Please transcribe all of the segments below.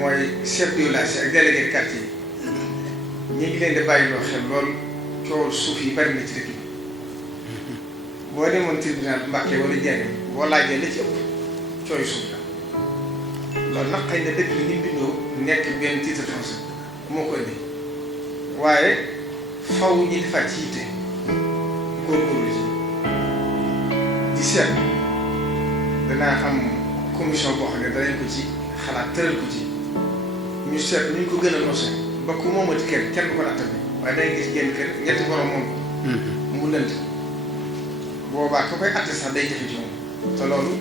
mooy chef de village ak délégué de quartier yi ñu ngi leen di bàyyi loo xel lool coow suuf yi bari na ci dëkk bi boo demoon tribunal Mbàkke wala Njaaréem boo laajee la ci ëpp cooy suuf la loolu nag xëy na dëkk bi ni mu bindoo nekk benn titre foncier moo ko indi waaye faw ñi defaat ci yitte góorgóorlu ci di seet danaa am commission boo xam ne danañ ko ci xalaat tëral ko ci ñu seet ñu ko gën a noose ba ku moomati kenn du ko nattale waaye day gis génn kër ñetti borom moom ko mu lënt boobaa ka koy atte sax day jafe ci moom te loolu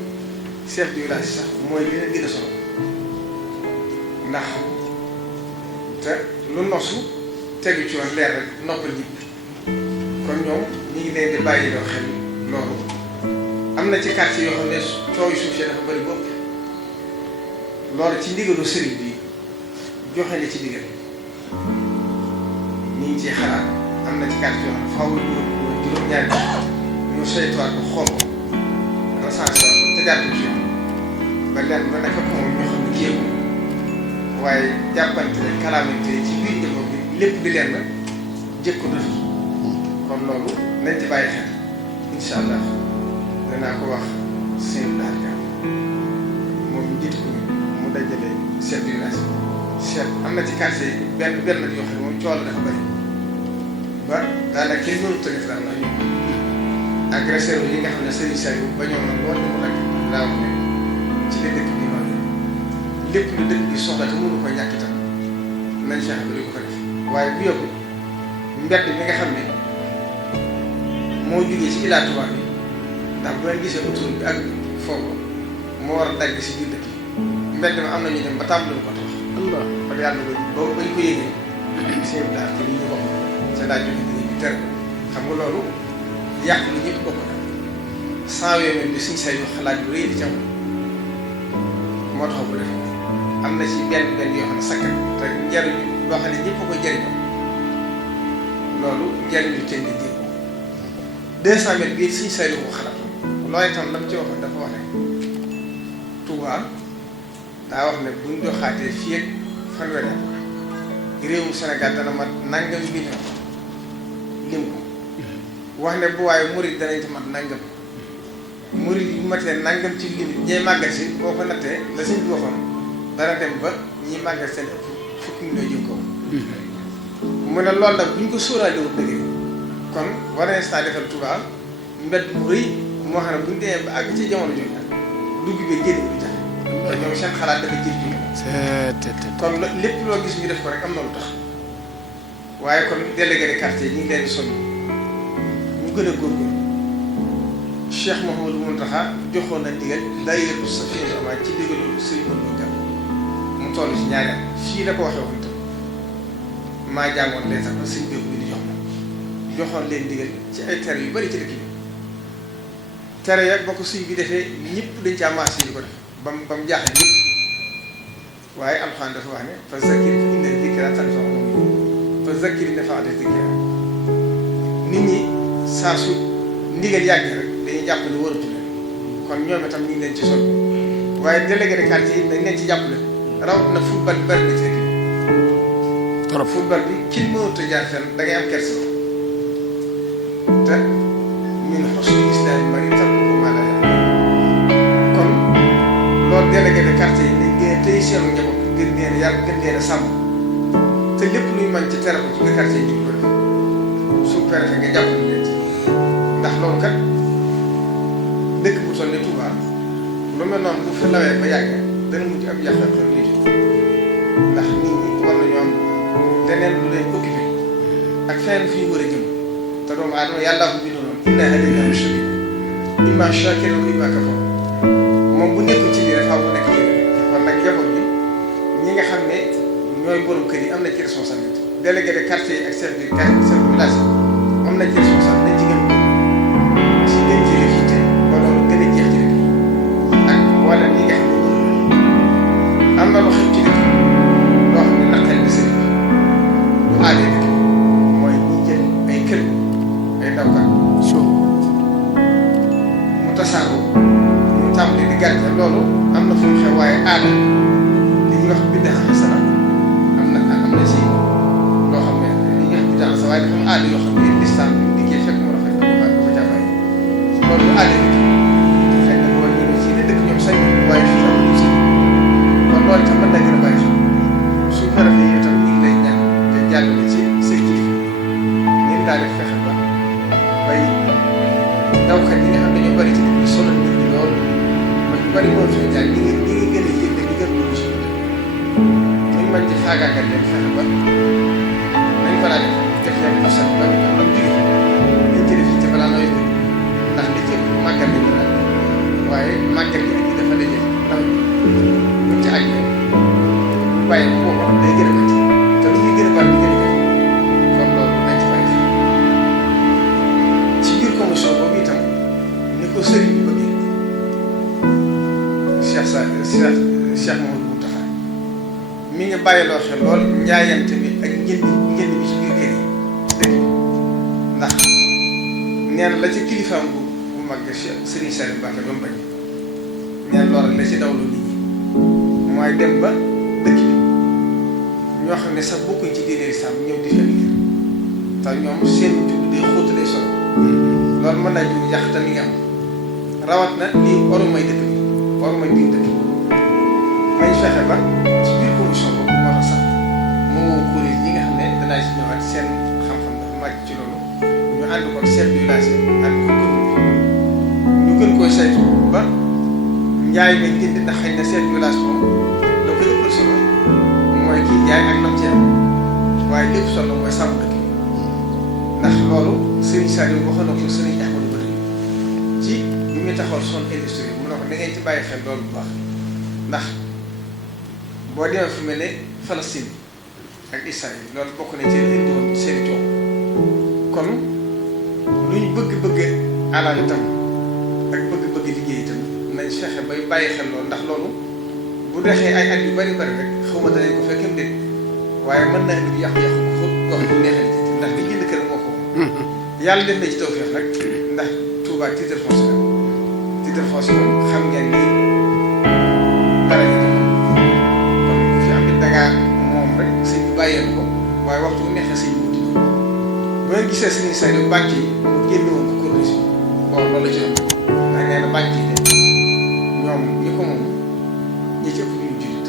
chef du village sax mooy li leen gën a solo ndax te lu nosu tegu ci woon leer rek noppal ji kon ñoom ñu ngi leen di bàyyi loo xel loolu am na ci quartier yoo xam ne coow suuf si dafa bëri bopp loolu ci ndigalu sëriñ bi joxe na ci ndigal ñu ngi ciy xalaat am na ci quartier yoo xam ne faaw juróom-ñaari ñu saytuwaat ko xool ko recensé ko tegaat ko ci ba lenn ba nekk moom ñoo xam ne kéeku waaye jàppante ne calamité ci biir njaboot bi lépp di leen jëkko def kon loolu nañ ci bàyyi xel incha allah danaa ko wax seen daal moom jiitu ko mu dajale chef du village chef am na ci quartier benn yoo xam ne moom coono dafa bëri ba daanaka kenn mënut a def daal ndax ñoom agresseur yi nga xam ne Serigne Saliou ba ñoom nag loolu dafa nag laa wax ne ci la dëkk bi noonu lépp lu dëkk bi soxla te mënu ko ñàkk itam nañ fexe ba di ko fa def waaye bu yóbbu mbedd bi nga xam ne moo jugee ci Ila Touba bi ndax bu ngeen gisee autoroute bi ak foofu moo war a dagg si biir dëkk yi mbedd ma am na ñu dem ba tàmbali ko tax. Allah ba yàlla ba bañ ko yëgee. seen daal ci li ñu wax sa daal joxe dinañ ñu tere xam nga loolu yàq lu ñëpp bokk na saa yoo bi suñ say yu xalaat yu rëy di jaww moo tax bu def am na ci benn yoo xam ne sakkan te njariñu loo xam ne ñëpp a koy jariñoo loolu njariñu kenn di jéem 200 mètres bii suñ say yu ko xalaat loolu itam la mu ci waxoon dafa wax ne Touba daa wax ne buñ doxaatee fii ak fanweeri réewum Sénégal dana mat nangam million lim ko wax ne bu waaye murid danañ ci mat nangam murid yi bu matee nangam ci lim ñay màggal si boo ko nattee la sëñ bi waxoon dana dem ba ñiy màggal seen ëpp fukki million jëm kaw mu ne loolu nag buñ ko sóoraalewul dëgg kon war nañ saa defal Touba mbedd mu rëy moo xam ne buñ demee ba àgg ci jamono jooju dugg bi génn bi jafe te ñoom seen xalaat dafa jël ji kon lépp loo gis ñu def ko rek am na lu tax waaye kon délégué de quartier ñu ngi leen di sonn ñu gën a góorgóorlu Cheikh Mouhamadou Mountakha joxoon na ndigal daayira Safinatoul Amaan ci ndigalu Sëriñ Modou Gam mu toll ci ñaari at fii la ko waxee woon tam maa jàngoon leen sax ba sëñ bi di jox ma joxoon leen ndigal ci ay tere yu bari ci dëkk bi tere ya ba ko sëñ bi defee ñëpp dañ caa maas yi ko def ba mu jaaxle ñëpp waaye alxuraan dafa wax ne fa zakkir fa inna zikraa tanfa'u mu'miniin fa zakkir nafa'ati zikraa nit ñi saa su ndigal yàgg rek dañuy jàpp ne waratu leen kon ñoom itam ñu ngi leen ci sol waaye délégué de quartier yi dañ leen ci jàppale rawatina football bi bari na ci dëkk bi trop football bi kin mënut a jaar fenn da ngay am kersa te min husni islaamil mar'i tarkuhu maa laa ya'lam kon loolu délégué de quartier yi dañ gën a téye seenu njaboot gën leen yar gën leen a sàmm te lépp luy mën ci tere ko ci biir quartier yi ñu ko def sous-préfet nga jàppale leen ci ndax loolu kat dëkk bu toll ne Touba lu mel noonu bu fi lawee ba yàgg dana mujj am jafe-jafe nit ndax nit ñi war nañoo am leneen lu leen occupé ak feneen fi ñu war a jëm te doomu aadama yàlla ko bindoon innaa hadaynaahu sabiila immaa shaakiran wa immaa kafuuraa moom bu nekkul ci lii rek faaw bu nekk ci kon nag njaboot bi ñi nga xam ne ñooy borom kër yi am na ci responsabilité délégué de quartier yi ak chef de village am na ci responsabilité ci gën si gën ci réfuté ba loolu gën a jeex ci dëkk ak mboolem yi nga xam ne am na lu xew ci dëkk loo xam ne naqari bi sëriñ bi lu aadee dëkk mooy ñi jël ay kër ay ndawkat mu tasaaroo tàmbali di gàcce loolu am na fu mu xew waaye aada li ñuy wax bind xasana am na ci loo xam ne li nga xam ne sa waaye dafa am aada yoo xam ne lislam bi dikkee fekk mu rafet dafa jàppale loolu aada bi xëy na boo ñëwee ci ne dëkk ñoom sañ waaye fii amuñu si kon loolu itam mën na gën a bàyyi xel su ko defee itam ñu ngi lay ñaan te jàllale ci say kilifa ñu daal di fexe ba bay dawkat yi nga xam ne ñoo bëri ci dëkk bi sonal nit ñi lool ba ñu bëri moom suñu jaar ñi ngi gën a yëg ñi gën a dugg suñu dëkk ñu mën ci faagaagal leen fexe ba nañ fa daal def leen asal ba ñu am jóge liñ ci def ci balaa nawet bi ndax li ci màggal nañ la waaye màggal gi ak dafa daje nawet buñ ci àgg bu bàyyi bu boobaa day gën a métti te lu ñuy gën a bari di gën a métti kon loolu nañ ci bàyyi ci biir commission boobu itam ni ko sëriñ bi bëggee Cheikh Mouhamadou Mountakha mi ngi bàyyiloo xel lool njaayante bi ak njënd bi ci biir kër yi dëkk ndax nee na la ci kilifaam bu mag Serigne Saliou Mbacké ba mu bañ neen loolu la ci dawlu nit ñi mooy dem ba dëkk bi ñoo xam ne sax bokkuñ ci diine islam ñëw di fa liggéey te ñoom seen jub day xóotu day solo loolu mën naa jur yàqtal li nga am rawat na lii orumay dëkk bi orumay biir dëkk bi nañ fexe ba ci biir commission boobu moo tax sax moo woo kuréel yi nga xam ne danaa ci ñëwaat seen xam-xam dafa màcc ci loolu ñu ànd ko chef du village ànd ko ñu gën koy saytu ba njaay mi jënd ndax xëy na chef du village moom da koy ëppal solo mooy kii jaay ak nam ci am waaye lépp solo mooy sàmm dëkk ndax loolu Serigne Saliou waxoon na ko Serigne Ahmadou Bari ci bi muy taxawal son industrie mu ne ko da ngeen ci bàyyi xel loolu bu baax ndax boo demee fu mel ne Palestine ak Israël loolu bokk na ci indi woon seeni coow kon lu ñu bëgg-bëgg alal itam ak bëgg-bëgg liggéey itam nañ fexe bay bàyyi xel loolu ndax loolu bu dexee ay at yu bari bari rek xaw ma danañ ko fekkem déet waaye mën naa indi yàqu-yàqu bu xóot wax bu neexee ndax li jënd kër moo ko yàlla def na ci tawfeex nag ndax Touba titre foncier moom xam ngeen ni dara ñu kon ku fi am it dangaa moom rek sëñ bi bàyyeen ko waaye waxtu bu neexee sëñ bi wuti ko bu ngeen gisee sëñ Saliou banque yi génne woon ko corniche bon loolu la ci doon ndax nee na banque yi de ñoom ñi ko moom ñi ci ëpp ñu jullit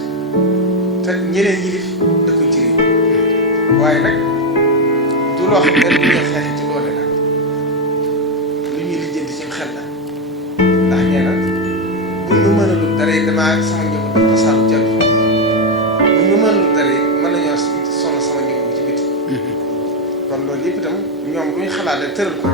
te ñeneen yilif dëkkuñ ci réew waaye nag du loo xam ne lu ñuy xeexe ci doole la lu ñuy lijjanti ci xel la ndax nee na bu ñu mënalul dara yi damaa sama njaboot dafa sàmm jàpp bu ñu mënalul dara yi mën nañoo sonal sama njaboot ci biti kon loolu yëpp itam ñoom lu ñu xalaat rek tëral ko